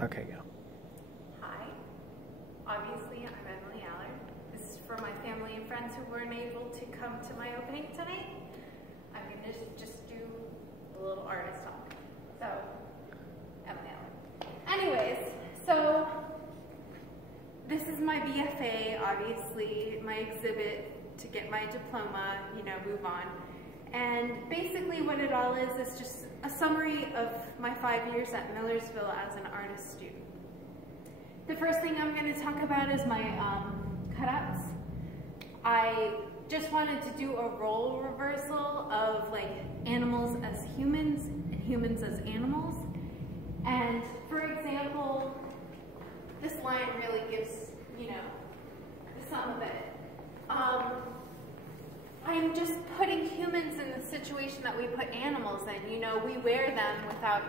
Okay, go. Hi. Obviously, I'm Emily Allard. This is for my family and friends who weren't able to come to my opening tonight. I'm going to just do a little artist talk. So, Emily Allard. Anyways, so this is my BFA, obviously, my exhibit to get my diploma, move on. And basically what it all is just a summary of my 5 years at Millersville as an artist student. The first thing I'm going to talk about is my cutouts. I just wanted to do a role reversal of like animals as humans and humans as animals. And for example, this line really gives, the sum of it. I'm just putting humans in the situation that we put animals in. We wear them without,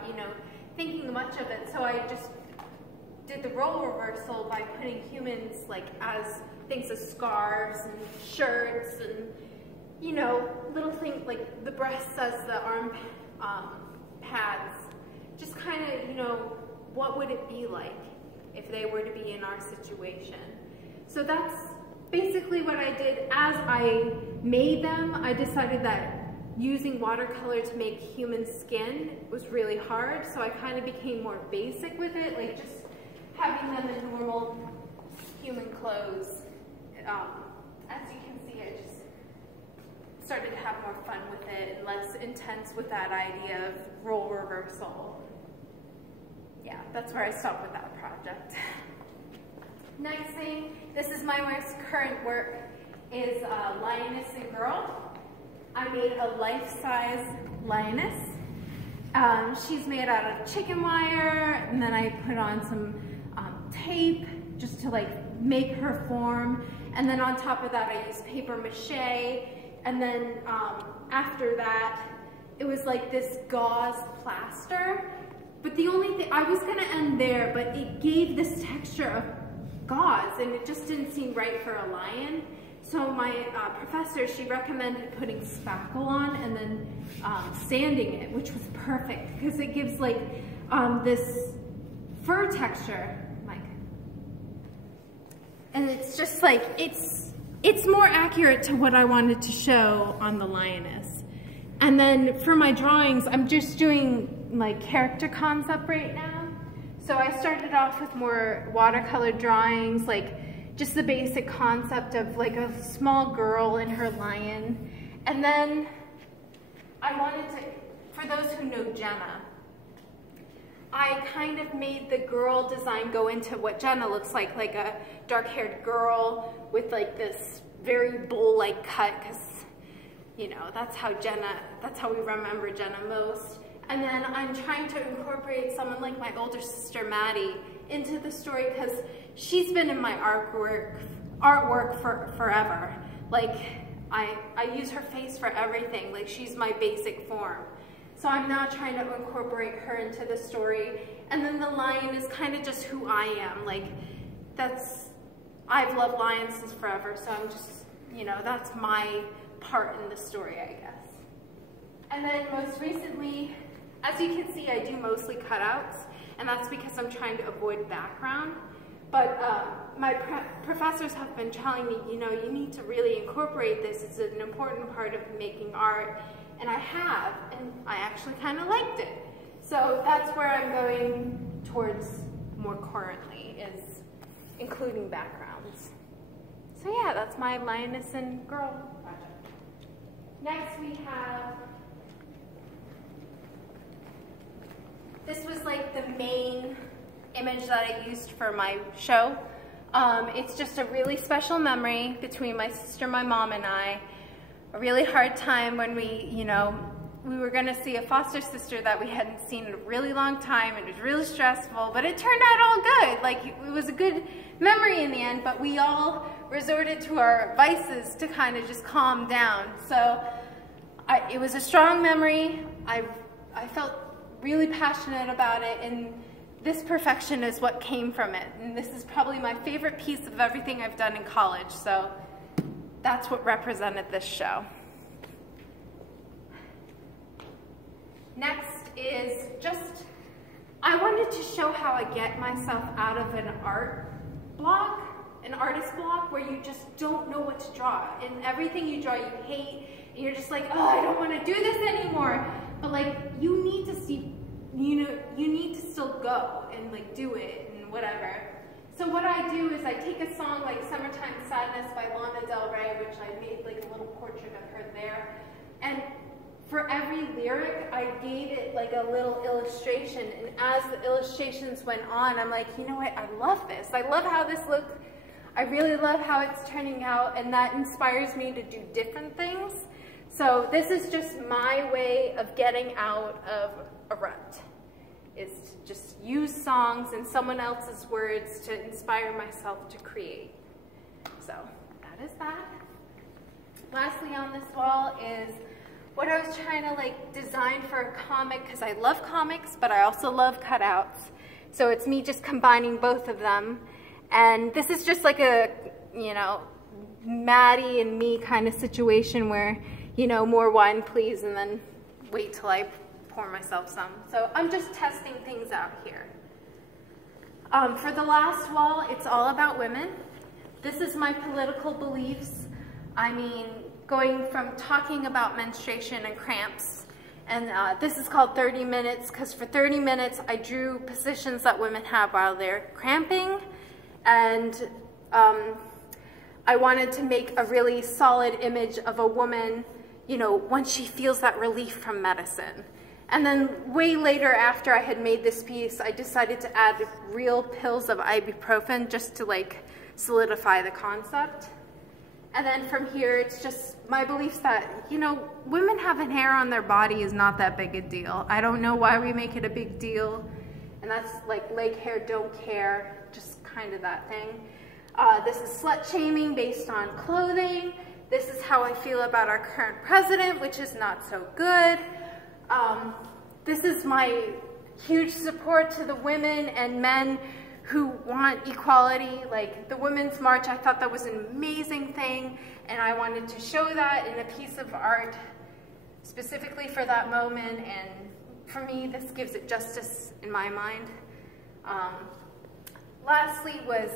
thinking much of it. So I just did the role reversal by putting humans like as things as scarves and shirts and, little things like the breasts as the arm pads. Just kind of, what would it be like if they were to be in our situation? So that's basically what I did. As I made them, I decided that using watercolor to make human skin was really hard, so I kind of became more basic with it, like just having them in normal human clothes. As you can see, I just started to have more fun with it and less intense with that idea of role reversal. Yeah, that's where I stopped with that project. Next thing, this is my most current work, is Lioness and Girl. I made a life-size lioness. She's made out of chicken wire, and then I put on some tape just to like make her form. And then on top of that, I used paper mache. And then after that, it was like this gauze plaster. But the only thing, I was gonna end there, but it gave this texture of gauze, and it just didn't seem right for a lion. So my professor, she recommended putting spackle on and then sanding it, which was perfect because it gives like this fur texture, Mike. And it's just like, it's more accurate to what I wanted to show on the lioness. And then for my drawings, I'm just doing like character concept right now. So I started off with more watercolor drawings, like just the basic concept of like a small girl and her lion. And then I wanted to, for those who know Jenna, I kind of made the girl design go into what Jenna looks like a dark-haired girl with like this very bull-like cut, because that's how we remember Jenna most. And then I'm trying to incorporate someone like my older sister Maddie into the story, because she's been in my artwork for forever. Like I use her face for everything. Like she's my basic form. So I'm now trying to incorporate her into the story. And then the lion is kind of just who I am. Like I've loved lions since forever, so I'm just, that's my part in the story, I guess. And then most recently, as you can see, I do mostly cutouts, and that's because I'm trying to avoid background. But my professors have been telling me, you need to really incorporate this. It's an important part of making art, and I have, and I actually kind of liked it. So that's where I'm going towards more currently, is including backgrounds. So yeah, that's my Lioness and Girl project. Next we have, this was like the main image that I used for my show. It's just a really special memory between my sister, my mom, and I. A really hard time when we were gonna see a foster sister that we hadn't seen in a really long time, and it was really stressful, but it turned out all good. Like, it was a good memory in the end, but we all resorted to our vices to kind of just calm down. So it was a strong memory. I felt really passionate about it, and this perfection is what came from it. And this is probably my favorite piece of everything I've done in college, so that's what represented this show. Next is just I wanted to show how I get myself out of an art block, an artist block, where you just don't know what to draw. And everything you draw you hate, and you're just like, oh, I don't want to do this anymore. But like, you need to see, you need to still go and like do it and whatever. So what I do is I take a song like Summertime Sadness by Lana Del Rey, which I made like a little portrait of her there. And for every lyric, I gave it like a little illustration. And as the illustrations went on, I'm like, you know what, I love this. I love how this looked. I really love how it's turning out, and that inspires me to do different things. So this is just my way of getting out of a rut, is to just use songs and someone else's words to inspire myself to create. So that is that. Lastly on this wall is what I was trying to like design for a comic, because I love comics, but I also love cutouts. So it's me just combining both of them. And this is just like a, you know, Maddie and me kind of situation where, you know, more wine please, and then wait till I pour myself some. So I'm just testing things out here. For the last wall, it's all about women. This is my political beliefs. I mean, going from talking about menstruation and cramps, and this is called 30 minutes, because for 30 minutes I drew positions that women have while they're cramping, and I wanted to make a really solid image of a woman, you know, once she feels that relief from medicine. And then way later, after I had made this piece, I decided to add real pills of ibuprofen just to like solidify the concept. And then from here, it's just my beliefs that, you know, women having hair on their body is not that big a deal. I don't know why we make it a big deal. And that's like leg hair, don't care, just kind of that thing. This is slut shaming based on clothing. This is how I feel about our current president, which is not so good. This is my huge support to the women and men who want equality. Like the Women's March, I thought that was an amazing thing, and I wanted to show that in a piece of art specifically for that moment, and for me, this gives it justice in my mind. Lastly was,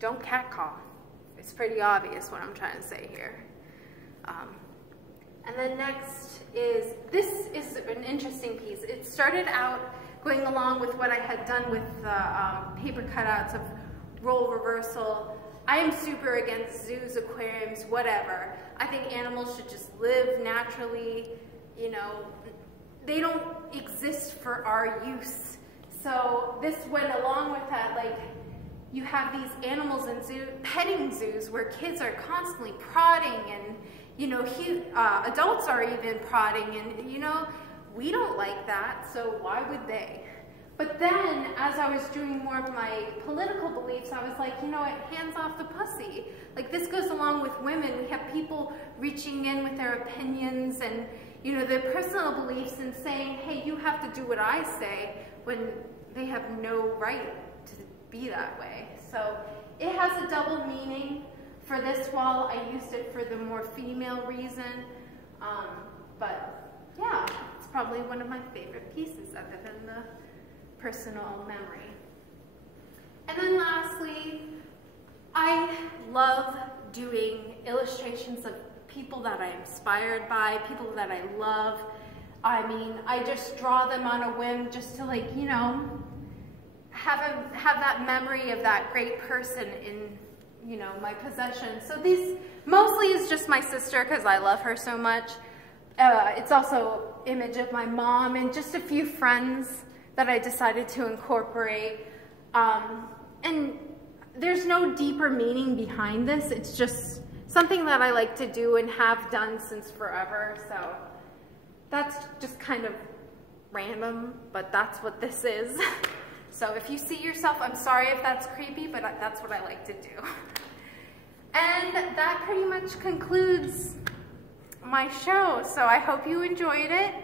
don't catcall. It's pretty obvious what I'm trying to say here. And then next is, this is an interesting piece. It started out going along with what I had done with the paper cutouts of role reversal. I am super against zoos, aquariums, whatever. I think animals should just live naturally, you know. They don't exist for our use. So this went along with that, like, you have these animals in petting zoos where kids are constantly prodding, and, you know, adults are even prodding, and, you know, we don't like that, so why would they? But then, as I was doing more of my political beliefs, I was like, you know what, hands off the pussy. Like, this goes along with women. We have people reaching in with their opinions and, you know, their personal beliefs and saying, hey, you have to do what I say, when they have no right to be that way. So it has a double meaning. For this wall, I used it for the more female reason, but yeah, it's probably one of my favorite pieces other than the personal memory. And then lastly, I love doing illustrations of people that I'm inspired by, people that I love. I mean, I just draw them on a whim just to, like, you know, have that memory of that great person in, you know, my possession. So these mostly is just my sister because I love her so much. It's also image of my mom and just a few friends that I decided to incorporate. And there's no deeper meaning behind this. It's just something that I like to do and have done since forever. So that's just kind of random, but that's what this is. So if you see yourself, I'm sorry if that's creepy, but that's what I like to do. And that pretty much concludes my show. So I hope you enjoyed it.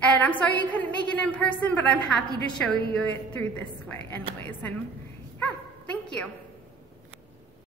And I'm sorry you couldn't make it in person, but I'm happy to show you it through this way anyways. And yeah, thank you.